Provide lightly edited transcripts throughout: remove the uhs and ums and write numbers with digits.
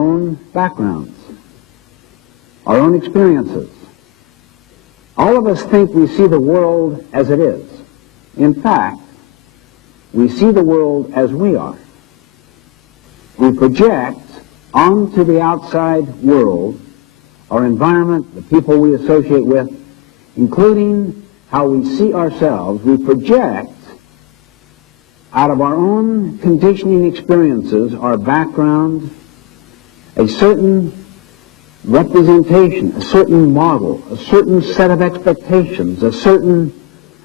own backgrounds, our own experiences. All of us think we see the world as it is. In fact, we see the world as we are. We project onto the outside world, our environment, the people we associate with, including how we see ourselves. We project out of our own conditioning experiences, our background, a certain representation, a certain model, a certain set of expectations, a certain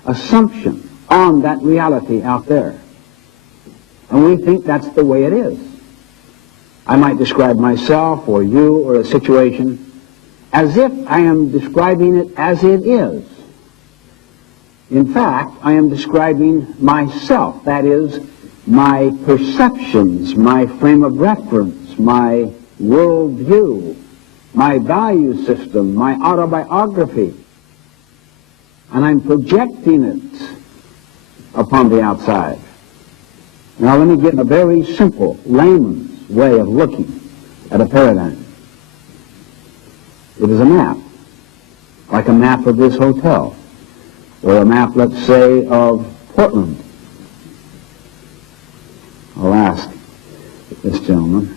assumption on that reality out there. And we think that's the way it is. I might describe myself or you or a situation as if I am describing it as it is. In fact, I am describing myself, that is, my perceptions, my frame of reference, my worldview, my value system, my autobiography, and I'm projecting it upon the outside. Now let me get a very simple layman's way of looking at a paradigm. It is a map, like a map of this hotel, or a map, let's say, of Portland. I'll ask this gentleman.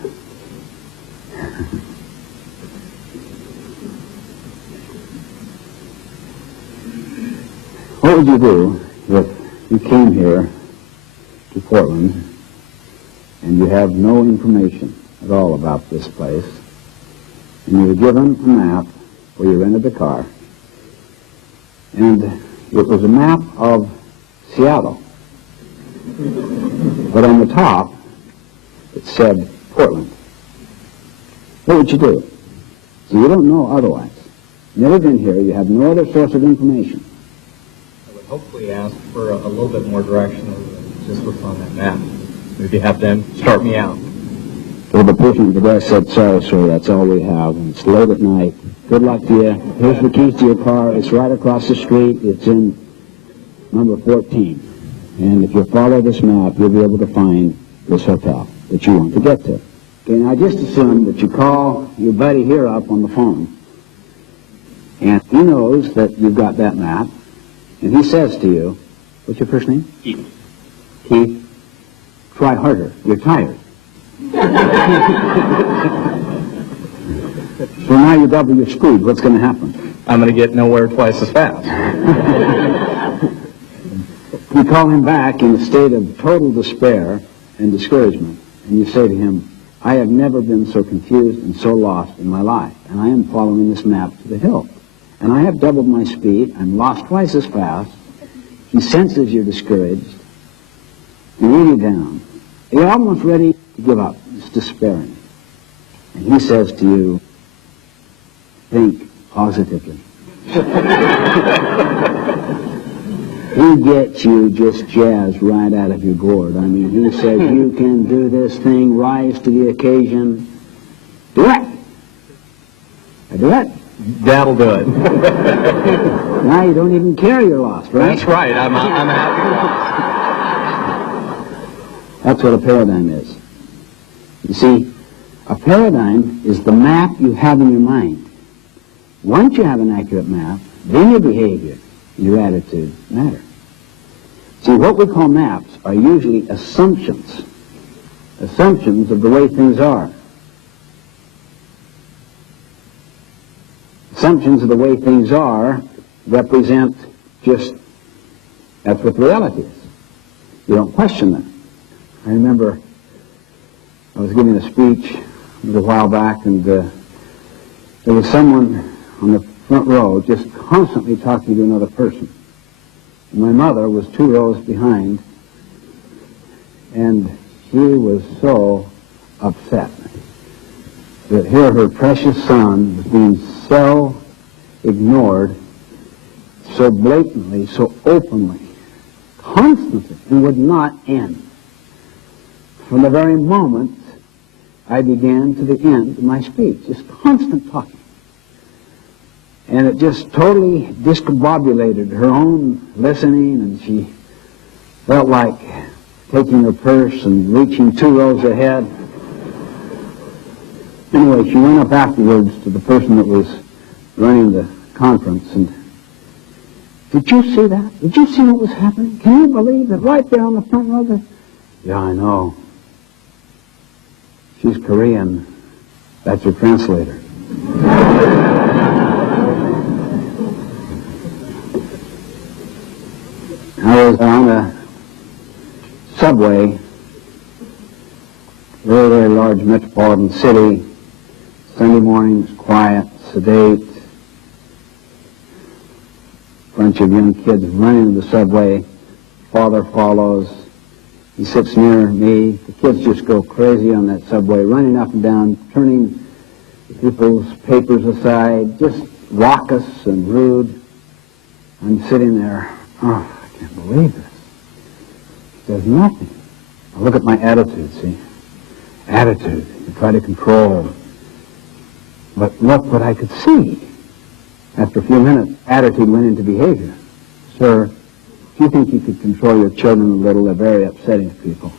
What would you do if you came here to Portland and you have no information at all about this place, and you were given a map where you rented the car, and it was a map of Seattle, but on the top it said Portland? What would you do? So you don't know otherwise. Never been here, you have no other source of information. I would hopefully ask for a little bit more direction than just what's on that map. Maybe have them start me out. Well, the person at the desk said, "Sorry, sir, that's all we have. And it's late at night. Good luck to you. Here's the keys to your car. It's right across the street. It's in number 14. And if you follow this map, you'll be able to find this hotel that you want to get to." Okay, now just assume that you call your buddy here up on the phone, and he knows that you've got that map, and he says to you, what's your first name? Keith. Keith, try harder. You're tired. So now you double your speed. What's going to happen? I'm going to get nowhere twice as fast. You call him back in a state of total despair and discouragement, and you say to him, "I have never been so confused and so lost in my life, and I am following this map to the hill. And I have doubled my speed. I'm lost twice as fast." He senses you're discouraged. You're really down. You're almost ready to give up. It's despairing. And he says to you, "Think positively." He gets you just jazzed right out of your gourd. I mean, he says, "You can do this thing. Rise to the occasion. Do it." I do it. That'll do it. Now you don't even care you're lost, right? That's right. I'm happy lost. That's what a paradigm is. You see, a paradigm is the map you have in your mind. Once you have an accurate map, then your behavior, your attitude matter. See, what we call maps are usually assumptions. Assumptions of the way things are. Assumptions of the way things are represent just, that's what reality is. You don't question them. I remember I was giving a speech a little while back, and there was someone on the front row just constantly talking to another person. And my mother was 2 rows behind, and she was so upset that here her precious son was being so ignored, so blatantly, so openly, constantly, and would not end. From the very moment I began to the end of my speech, just constant talking. And it just totally discombobulated her own listening, and she felt like taking her purse and reaching 2 rows ahead. Anyway, she went up afterwards to the person that was running the conference and, did you see that? Did you see what was happening? Can you believe that right there on the front row? Yeah, I know. She's Korean. That's her translator. I was on the subway, very, very large metropolitan city. Sunday mornings, quiet, sedate. Bunch of young kids running to the subway. Father follows. He sits near me. The kids just go crazy on that subway, running up and down, turning people's papers aside, just raucous and rude. I'm sitting there. Oh, I can't believe this. There's nothing. I look at my attitude, see? Attitude. You try to control. But look what I could see. After a few minutes, attitude went into behavior. Sir, if you think you could control your children a little, they're very upsetting to people.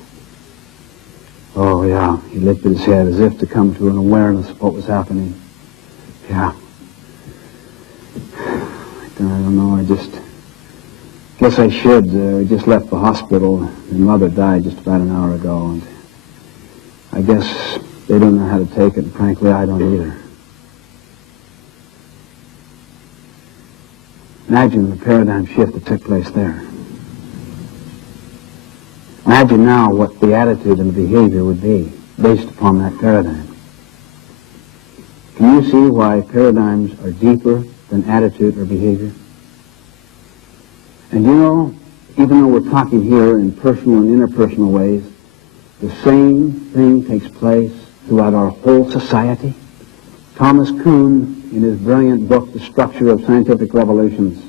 Oh, yeah. He lifted his head as if to come to an awareness of what was happening. Yeah. I don't know. I guess I should. We just left the hospital. My mother died just about an hour ago, and I guess they don't know how to take it, and frankly, I don't either. Imagine the paradigm shift that took place there. Imagine now what the attitude and the behavior would be based upon that paradigm. Can you see why paradigms are deeper than attitude or behavior? And you know, even though we're talking here in personal and interpersonal ways, the same thing takes place throughout our whole society. Thomas Kuhn, in his brilliant book, The Structure of Scientific Revolutions,